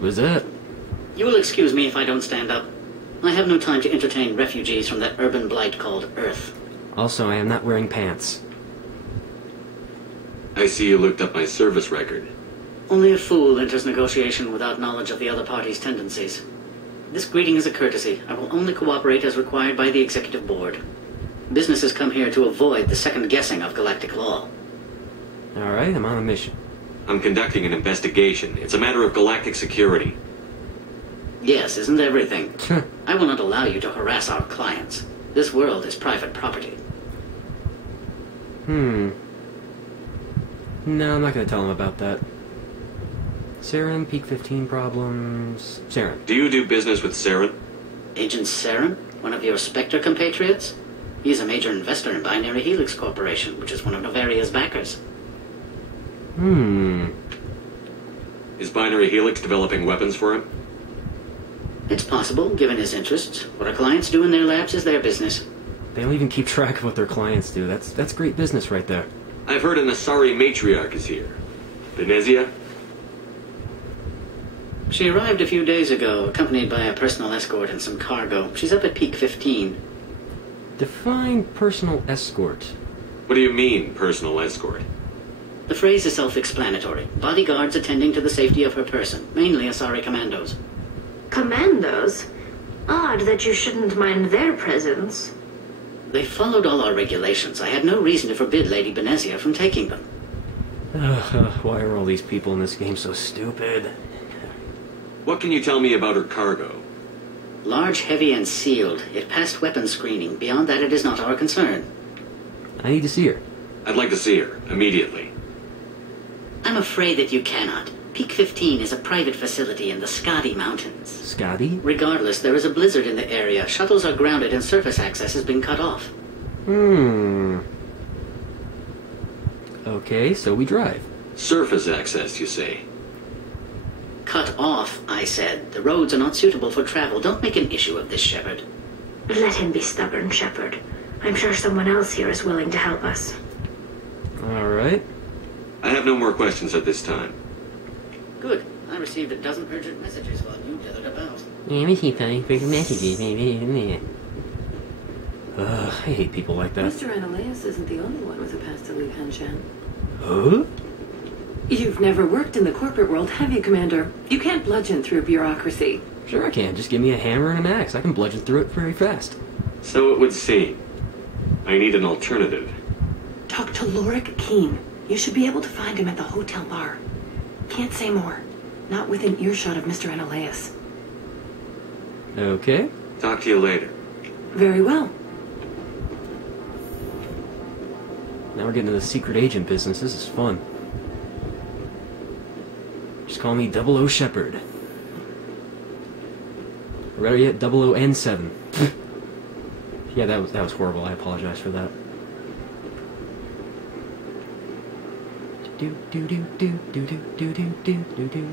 Was that? You will excuse me if I don't stand up. I have no time to entertain refugees from that urban blight called Earth. Also, I am not wearing pants. I see you looked up my service record. Only a fool enters negotiation without knowledge of the other party's tendencies. This greeting is a courtesy. I will only cooperate as required by the Executive Board. Businesses come here to avoid the second guessing of galactic law. Alright, I'm on a mission. I'm conducting an investigation. It's a matter of galactic security. Yes, isn't everything? I will not allow you to harass our clients. This world is private property. No, I'm not gonna tell him about that. Saren, Peak 15 problems... Saren. Do you do business with Saren? Agent Saren? One of your Spectre compatriots? He's a major investor in Binary Helix Corporation, which is one of Novaria's backers. Is Binary Helix developing weapons for him? It's possible, given his interests. What our clients do in their labs is their business. They don't even keep track of what their clients do. That's great business right there. I've heard an Asari matriarch is here. Venezia? She arrived a few days ago, accompanied by a personal escort and some cargo. She's up at Peak 15. Define personal escort. What do you mean, personal escort? The phrase is self-explanatory. Bodyguards attending to the safety of her person, mainly Asari commandos. Commandos? Odd that you shouldn't mind their presence. They followed all our regulations. I had no reason to forbid Lady Venezia from taking them. Why are all these people in this game so stupid? What can you tell me about her cargo? Large, heavy, and sealed. It passed weapons screening. Beyond that, it is not our concern. I need to see her. I'd like to see her, immediately. I'm afraid that you cannot. Peak 15 is a private facility in the Scotty Mountains. Scotty? Regardless, there is a blizzard in the area. Shuttles are grounded and surface access has been cut off. Okay, so we drive. Surface access, you say? Cut off, I said. The roads are not suitable for travel. Don't make an issue of this, Sheppard. Let him be stubborn, Shepherd. I'm sure someone else here is willing to help us. Alright. I have no more questions at this time. Good. I received a dozen urgent messages while you dithered about. Yeah, we keep finding freaking messages. I hate people like that. Mr. Ananias isn't the only one with a past to leave Hanshan. Huh? You've never worked in the corporate world, have you, Commander? You can't bludgeon through bureaucracy. Sure I can. Just give me a hammer and an axe. I can bludgeon through it very fast. So it would seem. I need an alternative. Talk to Lorik Keene. You should be able to find him at the hotel bar. Can't say more. Not within earshot of Mr. Ananias. Okay. Talk to you later. Very well. Now we're getting into the secret agent business. This is fun. Just call me 00 Sheppard. Or better yet, 00N7. Yeah, that was horrible. I apologize for that.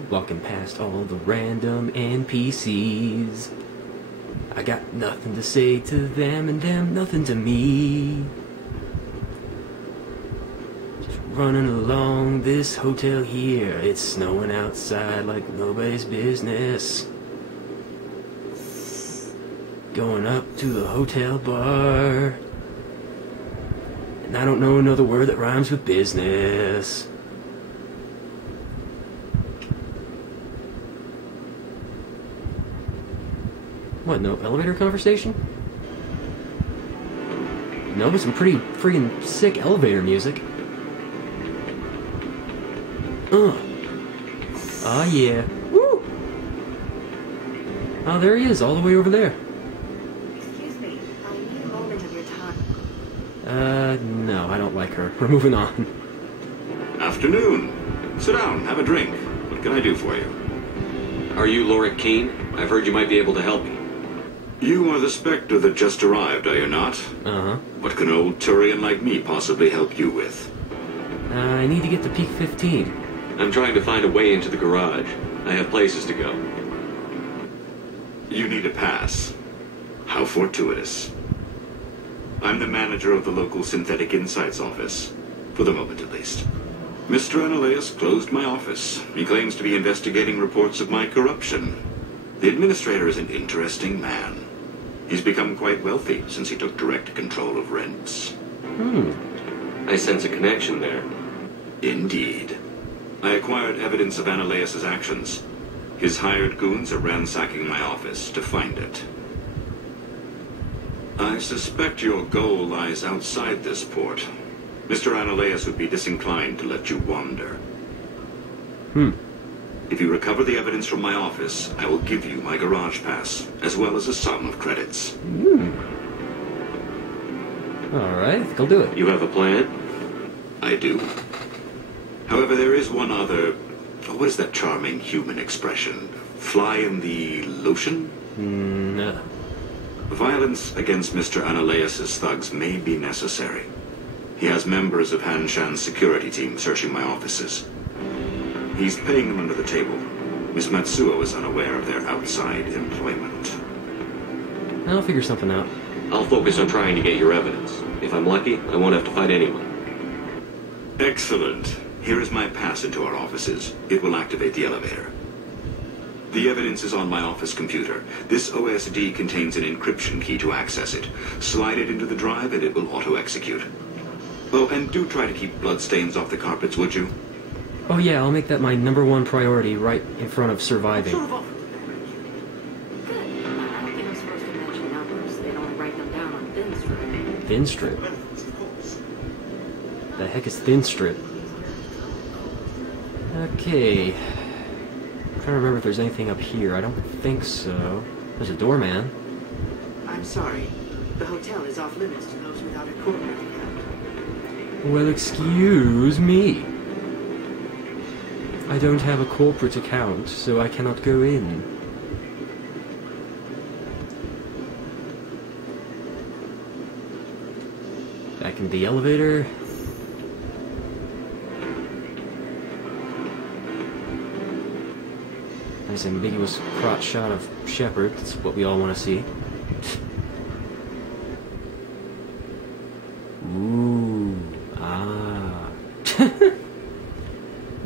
Walking past all the random NPCs. I got nothing to say to them and them nothing to me. Just running along this hotel here. It's snowing outside like nobody's business. Going up to the hotel bar. And I don't know another word that rhymes with business. What, no elevator conversation? No, but some pretty friggin' sick elevator music. Oh yeah. Woo! Oh, there he is, all the way over there. Excuse me, I need a moment of your time. No, I don't like her. We're moving on. Afternoon. Sit down, have a drink. What can I do for you? Are you Lorik Keene? I've heard you might be able to help me. You are the Spectre that just arrived, are you not? Uh-huh. What can old Turian like me possibly help you with? I need to get to Peak 15. I'm trying to find a way into the garage. I have places to go. You need a pass. How fortuitous. I'm the manager of the local Synthetic Insights office. For the moment, at least. Mr. Analaeus closed my office. He claims to be investigating reports of my corruption. The administrator is an interesting man. He's become quite wealthy since he took direct control of rents. I sense a connection there. Indeed. I acquired evidence of Analaeus' actions. His hired goons are ransacking my office to find it. I suspect your goal lies outside this port. Mr. Analaeus would be disinclined to let you wander. If you recover the evidence from my office, I will give you my garage pass, as well as a sum of credits. Alright, I think I'll do it. You have a plan? I do. However, there is one other... what is that charming human expression? Fly in the lotion? No. Violence against Mr. Analaeus' thugs may be necessary. He has members of Hanshan's security team searching my offices. He's paying them under the table. Miss Matsuo is unaware of their outside employment. I'll figure something out. I'll focus on trying to get your evidence. If I'm lucky, I won't have to fight anyone. Excellent. Here is my pass into our offices. It will activate the elevator. The evidence is on my office computer. This OSD contains an encryption key to access it. Slide it into the drive and it will auto-execute. Oh, and do try to keep bloodstains off the carpets, would you? Oh yeah, I'll make that my #1 priority right in front of surviving. Good. I don't think I'm supposed to mention numbers. They don't write them down on thin strip. Thin strip? The heck is thin strip? Okay. I'm trying to remember if there's anything up here. I don't think so. There's a doorman. I'm sorry. The hotel is off limits to those without a corporate account. Well, excuse me. I don't have a corporate account, so I cannot go in. Back in the elevator. Nice ambiguous crotch shot of Sheppard. That's what we all want to see. Ooh. Ah.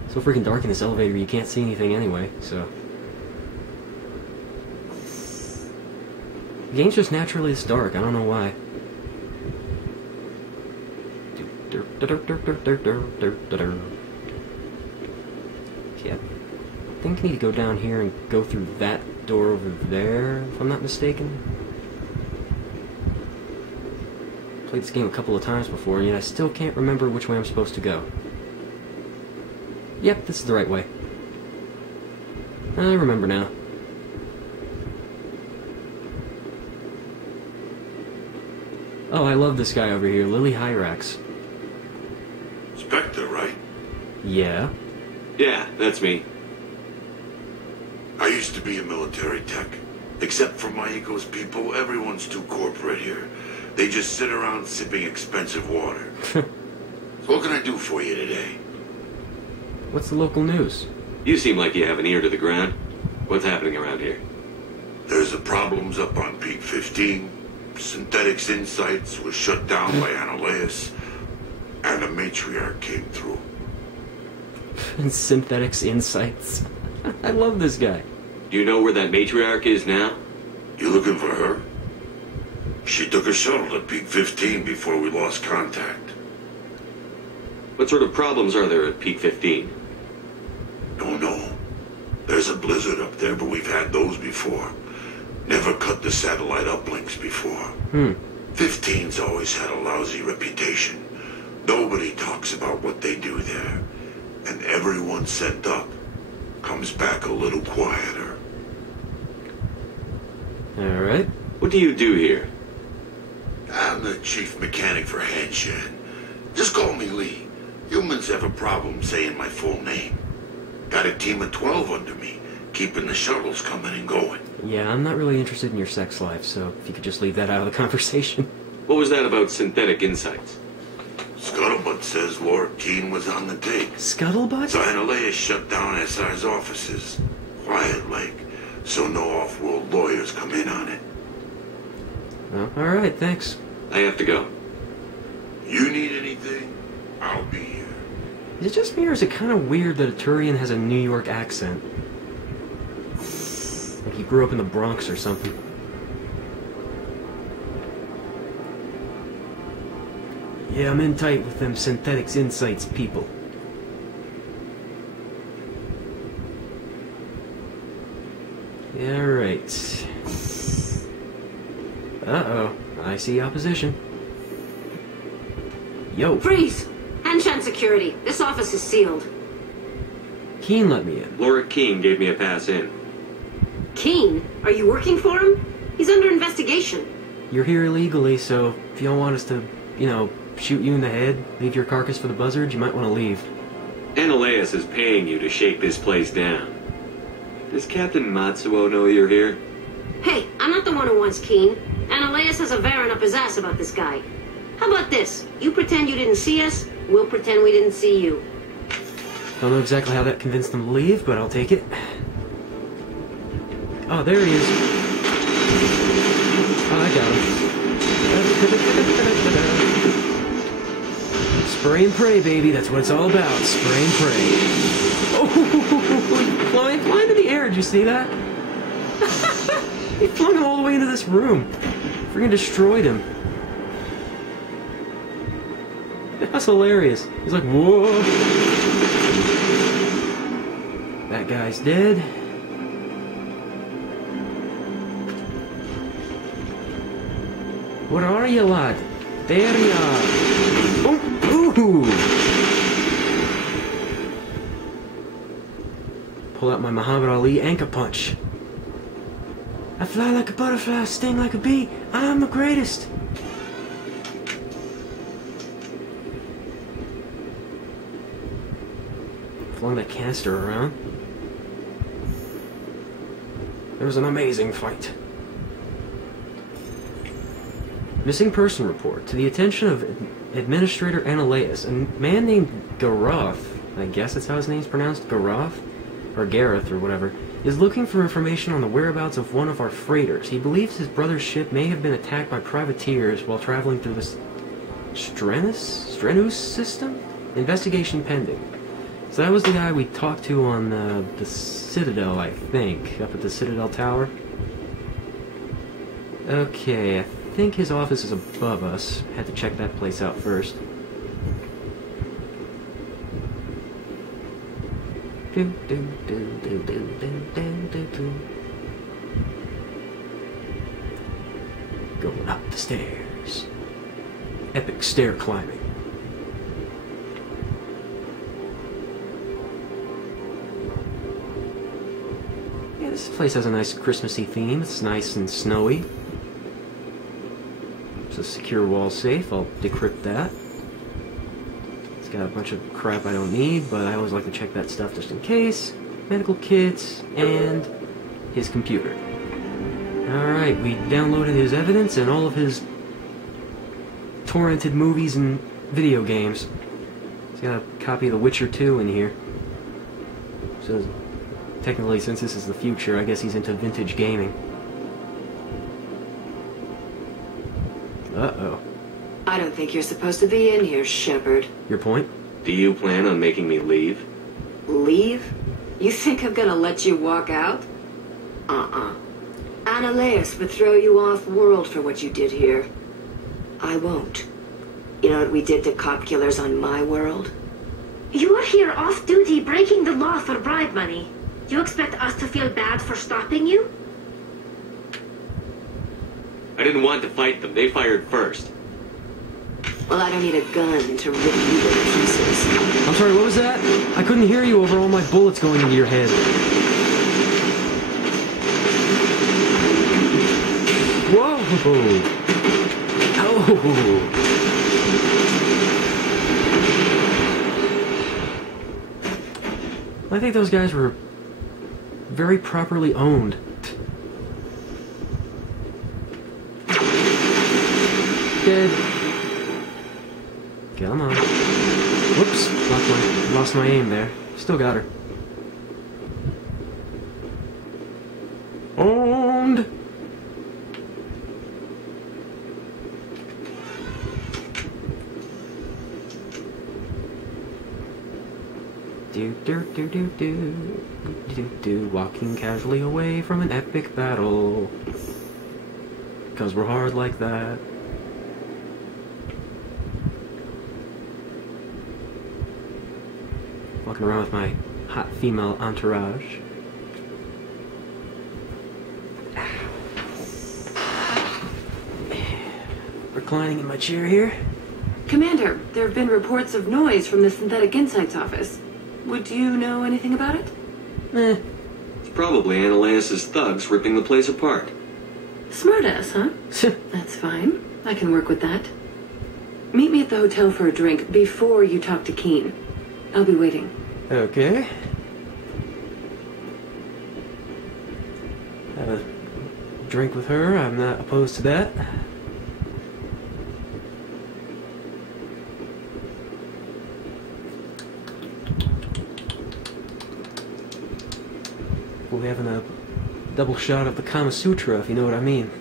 So freaking dark in this elevator, you can't see anything anyway, so... The game's just naturally this dark, I don't know why. Okay, I think I need to go down here and go through that door over there, if I'm not mistaken. Played this game a couple of times before, and yet I still can't remember which way I'm supposed to go. Yep, this is the right way. I remember now. Oh, I love this guy over here, Lily Hyrax. Spectre, right? Yeah? Yeah, that's me. I used to be a military tech. Except for my ego's people, everyone's too corporate here. They just sit around sipping expensive water. So what can I do for you today? What's the local news? You seem like you have an ear to the ground. What's happening around here? There's the problems up on Peak 15. Synthetics Insights was shut down by Analaeus. And a matriarch came through. Synthetics Insights. I love this guy. Do you know where that matriarch is now? You looking for her? She took a shuttle to Peak 15 before we lost contact. What sort of problems are there at Peak 15? Don't know. There's a blizzard up there, but we've had those before. Never cut the satellite uplinks before. 15's always had a lousy reputation. Nobody talks about what they do there. And everyone sent up comes back a little quieter. Alright. What do you do here? I'm the chief mechanic for Hanshan. Just call me Lee. Humans have a problem saying my full name. Got a team of 12 under me, keeping the shuttles coming and going. Yeah, I'm not really interested in your sex life, so if you could just leave that out of the conversation. What was that about synthetic insights? Scuttlebutt says Lord Keene was on the take. Scuttlebutt? So Analaeus shut down SI's offices. Quiet like, so no off-world lawyers come in on it. Oh, alright, thanks. I have to go. You need anything? I'll be here. Is it just me, or is it kind of weird that a Turian has a New York accent? Like he grew up in the Bronx or something. Yeah, I'm in tight with them Synthetics Insights people. Yeah, right. Uh-oh. I see opposition. Yo. Freeze! Henshan security. This office is sealed. Keene let me in. Laura Keene gave me a pass in. Keene? Are you working for him? He's under investigation. You're here illegally, so if you don't want us to, you know, shoot you in the head, leave your carcass for the buzzards, you might want to leave. Ananias is paying you to shake this place down. Does Captain Matsuo know you're here? Hey, I'm not the one who wants Keene. Ananias has a Varen up his ass about this guy. How about this? You pretend you didn't see us, we'll pretend we didn't see you. Don't know exactly how that convinced them to leave, but I'll take it. Oh, there he is. Oh, I got him. Spray and pray, baby. That's what it's all about. Spray and pray. Oh, flying in the air. Did you see that? He flung him all the way into this room. Freaking destroyed him. That's hilarious. He's like, whoa. That guy's dead. Where are you, lad? There you are. Oh, ooh. Pull out my Muhammad Ali anchor punch. I fly like a butterfly, sting like a bee. I'm the greatest. Flung that canister around. It was an amazing fight. Missing person report. To the attention of Administrator Ananias, a man named Gourav, I guess that's how his name's pronounced, Gourav? Or Gareth, or whatever, is looking for information on the whereabouts of one of our freighters. He believes his brother's ship may have been attacked by privateers while traveling through the Tritonus system? Investigation pending. So that was the guy we talked to on the Citadel, I think, up at the Citadel Tower. Okay, I think his office is above us. Had to check that place out first. Going up the stairs. Epic stair climbing. Yeah, this place has a nice Christmassy theme. It's nice and snowy. It's a secure wall safe. I'll decrypt that. It's got a bunch of crap I don't need, but I always like to check that stuff just in case. Medical kits, and his computer. Alright, we downloaded his evidence and all of his torrented movies and video games. He's got a copy of The Witcher 2 in here. So, technically, since this is the future, I guess he's into vintage gaming. Uh-oh. I don't think you're supposed to be in here, Sheppard. Your point? Do you plan on making me leave? Leave? You think I'm gonna let you walk out? Ananias would throw you off-world for what you did here. I won't. You know what we did to cop killers on my world? You're here off-duty breaking the law for bribe money. You expect us to feel bad for stopping you? I didn't want to fight them. They fired first. Well, I don't need a gun to rip you to pieces. I'm sorry, what was that? I couldn't hear you over all my bullets going into your head. Whoa! Oh! I think those guys were very properly owned. Dead. Come on. Whoops. Lost my aim there. Still got her. Owned! Walking casually away from an epic battle. 'Cause we're hard like that. Walking around with my hot female entourage. Reclining in my chair here. Commander, there have been reports of noise from the Synthetic Insights office. Would you know anything about it? It's probably Ananias' thugs ripping the place apart. Smartass, huh? That's fine. I can work with that. Meet me at the hotel for a drink before you talk to Keene. I'll be waiting. Okay. Have a drink with her. I'm not opposed to that. We'll be having a double shot of the Kama Sutra, if you know what I mean.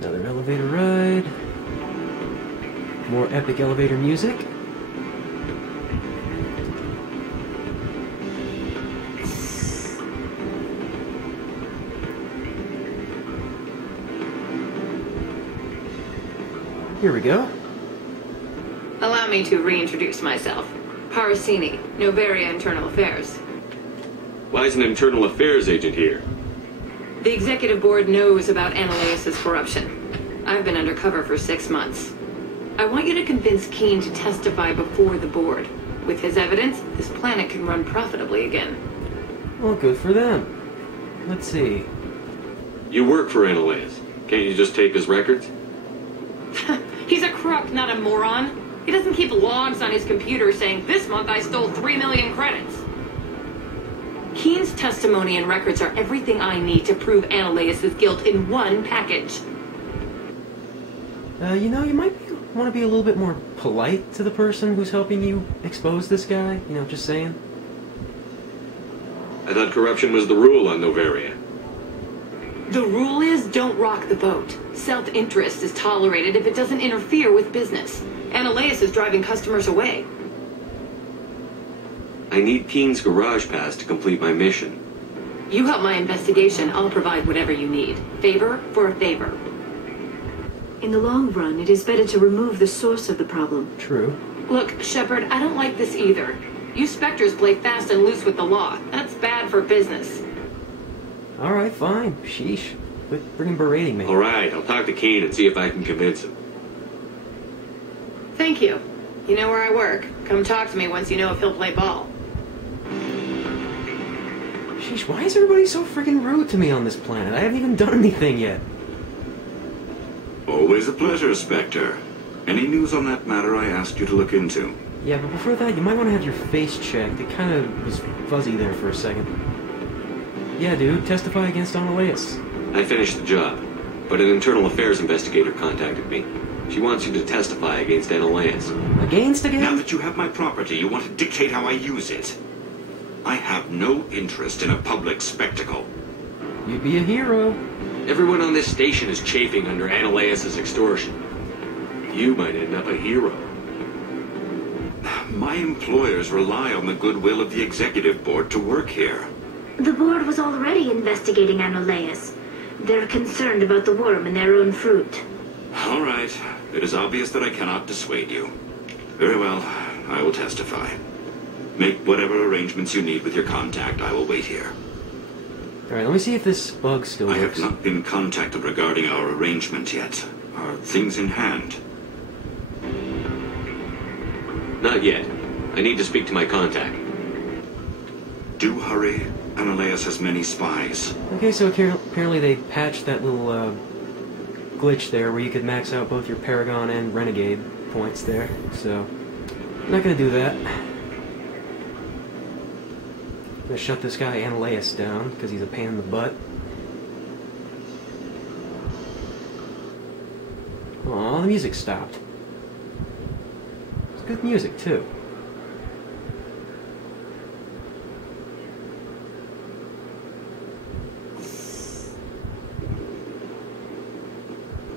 Another elevator ride. More epic elevator music. Here we go. Allow me to reintroduce myself. Parasini, Novaria Internal Affairs. Why is an internal affairs agent here? The executive board knows about Ananias' corruption. I've been undercover for 6 months. I want you to convince Keene to testify before the board. With his evidence, this planet can run profitably again. Well, good for them. Let's see. You work for Ananias. Can't you just take his records? He's a crook, not a moron. He doesn't keep logs on his computer saying, this month I stole 3 million credits. Keene's testimony and records are everything I need to prove Ananias' guilt in one package. You know, you might want to be a little bit more polite to the person who's helping you expose this guy. You know, just saying. I thought corruption was the rule on Novaria. The rule is don't rock the boat. Self-interest is tolerated if it doesn't interfere with business. Ananias is driving customers away. I need Keene's garage pass to complete my mission. You help my investigation, I'll provide whatever you need. Favor for a favor. In the long run, it is better to remove the source of the problem. True. Look, Sheppard, I don't like this either. You Spectres play fast and loose with the law. That's bad for business. Alright, fine. Sheesh. Quit bringing berating me. Alright, I'll talk to Keene and see if I can convince him. Thank you. You know where I work. Come talk to me once you know if he'll play ball. Sheesh, why is everybody so freaking rude to me on this planet? I haven't even done anything yet. Always a pleasure, Spectre. Any news on that matter I asked you to look into? Yeah, but before that, you might want to have your face checked. It kind of was fuzzy there for a second. Yeah, dude, testify against Ananias. I finished the job, but an internal affairs investigator contacted me. She wants you to testify against Ananias. Against again? Now that you have my property, you want to dictate how I use it. I have no interest in a public spectacle. You'd be a hero. Everyone on this station is chafing under Ananias' extortion. You might end up a hero. My employers rely on the goodwill of the executive board to work here. The board was already investigating Ananias. They're concerned about the worm in their own fruit. All right. It is obvious that I cannot dissuade you. Very well. I will testify. Make whatever arrangements you need with your contact. I will wait here. Alright, let me see if this bug still I works. have not been contacted regarding our arrangement yet. Are things in hand? Not yet. I need to speak to my contact. Do hurry. Ananias has many spies. Okay, so apparently they patched that little glitch there where you could max out both your Paragon and Renegade points there. So, I'm not gonna do that. I'm gonna shut this guy Ananias down because he's a pain in the butt. Aw, the music stopped. Good music, too.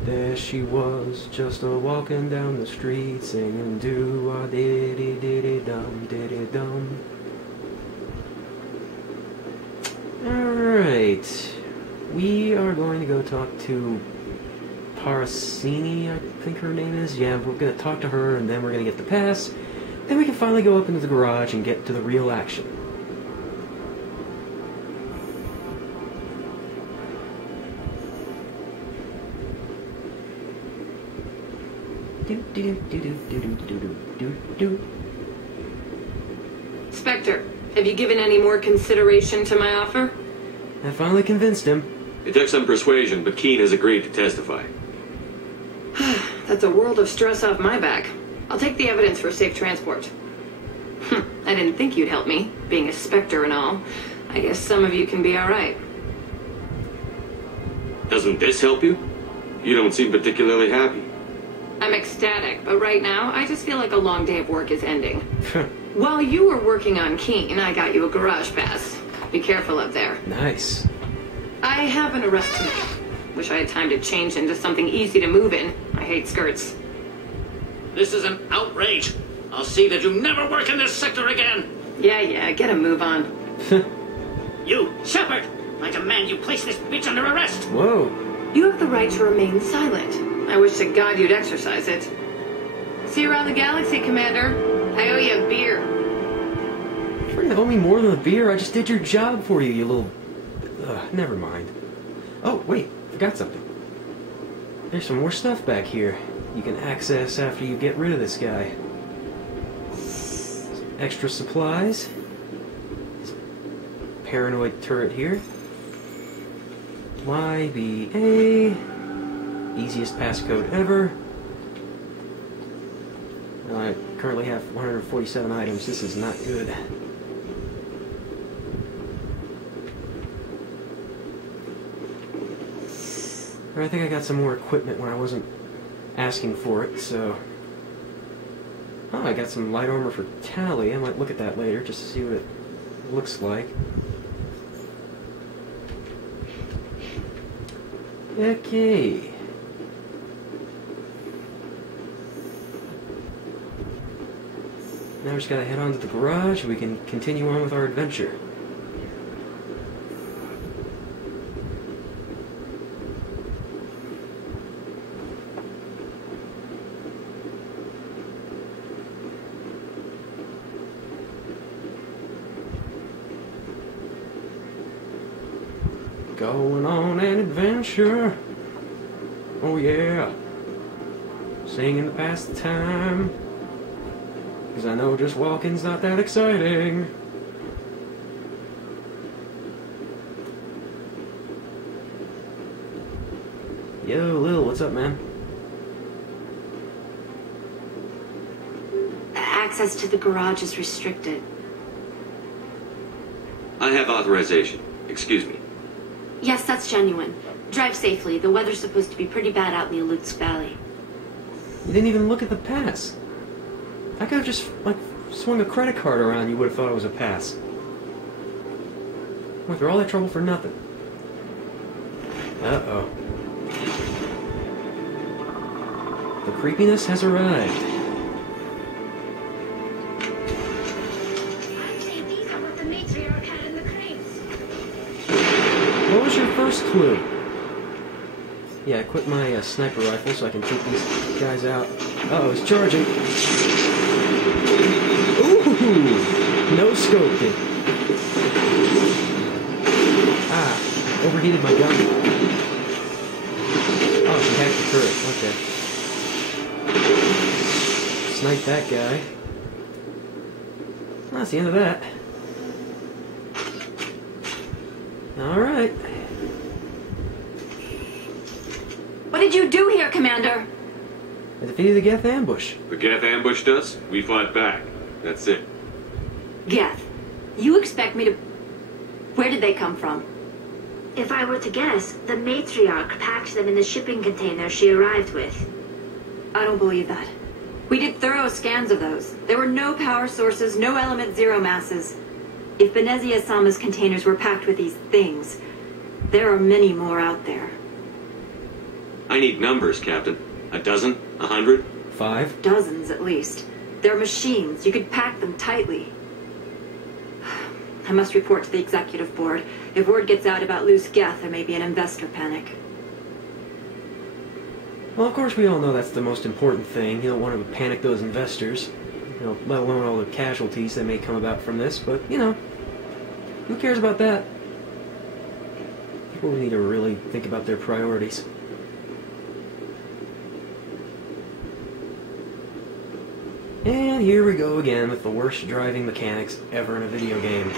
There she was, just a-walking down the street, singing do-a-diddy-diddy-dum, diddy-dum. Alright. We are going to go talk to Parasini, I think her name is. Yeah, we're going to talk to her, and then we're going to get the pass. Then we can finally go up into the garage and get to the real action. Spectre, have you given any more consideration to my offer? I finally convinced him. It took some persuasion, but Keene has agreed to testify. That's a world of stress off my back. I'll take the evidence for safe transport. I didn't think you'd help me, being a Spectre and all. I guess some of you can be alright. Doesn't this help you? You don't seem particularly happy. I'm ecstatic, but right now, I just feel like a long day of work is ending. While you were working on Keene, I got you a garage pass. Be careful up there. Nice. I have an arrest to make. Wish I had time to change into something easy to move in. I hate skirts. This is an outrage. I'll see that you never work in this sector again. Yeah, get a move on. You, Sheppard! I demand you place this bitch under arrest. Whoa. You have the right to remain silent. I wish to God you'd exercise it. See you around the galaxy, Commander. I owe you a beer. You're gonna owe me more than a beer. I just did your job for you, you little... never mind. Oh, wait. Forgot something. There's some more stuff back here you can access after you get rid of this guy. Some extra supplies. This paranoid turret here. YBA. Easiest passcode ever. I currently have 147 items. This is not good. I think I got some more equipment when I wasn't asking for it, so... Oh, I got some light armor for Tally. I might look at that later just to see what it looks like. Okay. Now we just gotta head on to the garage and we can continue on with our adventure. Going on an adventure. Oh yeah. Singing to pass the time. Because I know just walking's not that exciting. Yo, Lil, what's up, man? Access to the garage is restricted. I have authorization. Excuse me. Yes, that's genuine. Drive safely. The weather's supposed to be pretty bad out in the Alutsk Valley. You didn't even look at the pass. I could have just, like, swung a credit card around. You would have thought it was a pass. Went through all that trouble for nothing. Uh-oh. The creepiness has arrived. I'd say these are what the matriarch had in the crates. What was your first clue? Yeah, I quit my sniper rifle so I can take these guys out. Uh-oh, it's charging. Ooh! No scoped it. Ah, overheated my gun. Oh, she hacked the turret. Okay. Snipe that guy. Well, that's the end of that. Alright. What did you do here, Commander? I defeated the Geth ambush. The Geth ambushed us, we fought back. That's it. Geth. You expect me to... Where did they come from? If I were to guess, the matriarch packed them in the shipping container she arrived with. I don't believe that. We did thorough scans of those. There were no power sources, no element zero masses. If Benezia-sama's containers were packed with these things, there are many more out there. I need numbers, Captain. A dozen? 100? 5? Dozens, at least. They're machines. You could pack them tightly. I must report to the executive board. If word gets out about loose Geth, there may be an investor panic. Well, of course we all know that's the most important thing. You don't want to panic those investors. You know, let alone all the casualties that may come about from this, but, you know, who cares about that? People need to really think about their priorities. And here we go again with the worst driving mechanics ever in a video game.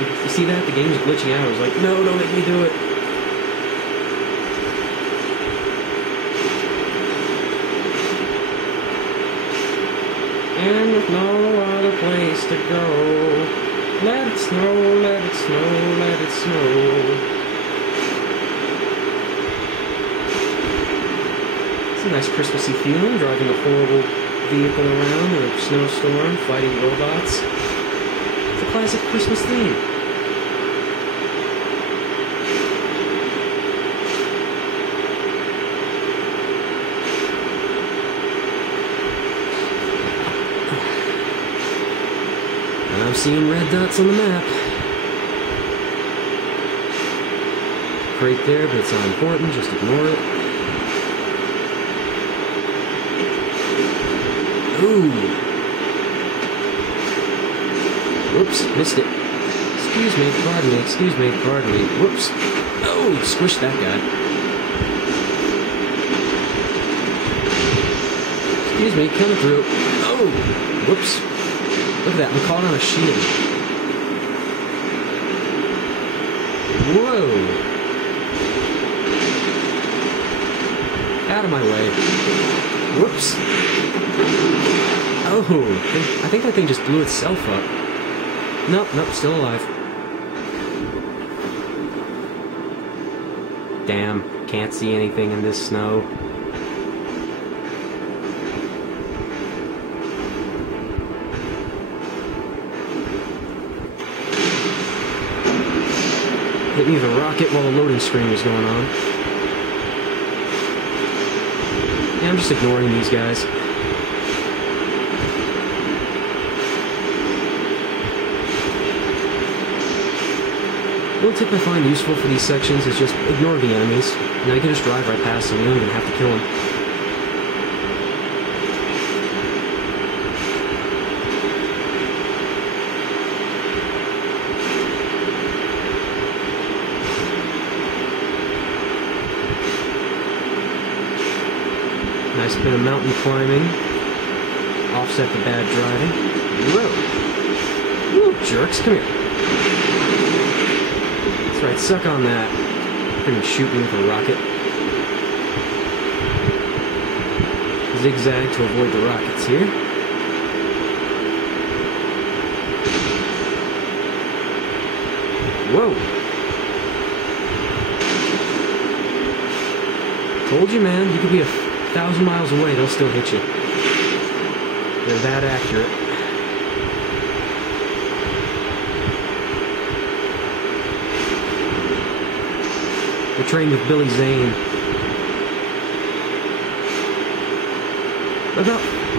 You see that? The game was glitching out. I was like, no, don't make me do it. And with no other place to go, let it snow, let it snow, let it snow. It's a nice Christmassy feeling, driving a horrible vehicle around in a snowstorm, fighting robots. It's a classic Christmas theme. I'm seeing red dots on the map. Crate there, but it's not important, just ignore it. Ooh. Whoops, missed it. Excuse me, pardon me, excuse me, pardon me. Whoops. Oh, squished that guy. Excuse me, coming through. Oh, whoops. Look at that, I'm caught on a shield. Whoa. Out of my way. Whoops. Oh, I think that thing just blew itself up. Nope, still alive. Damn, can't see anything in this snow. Hit me with a rocket while the loading screen was going on. Yeah, I'm just ignoring these guys. A little tip I find useful for these sections is just ignore the enemies. Now you can just drive right past them, you don't even have to kill them. Nice bit of mountain climbing. Offset the bad driving. Whoa! Woo, jerks, come here. That's right, suck on that. Couldn't shoot me with a rocket. Zigzag to avoid the rockets here. Whoa! Told you, man, you could be 1,000 miles away, they'll still hit you. They're that accurate. They're trained with Billy Zane. About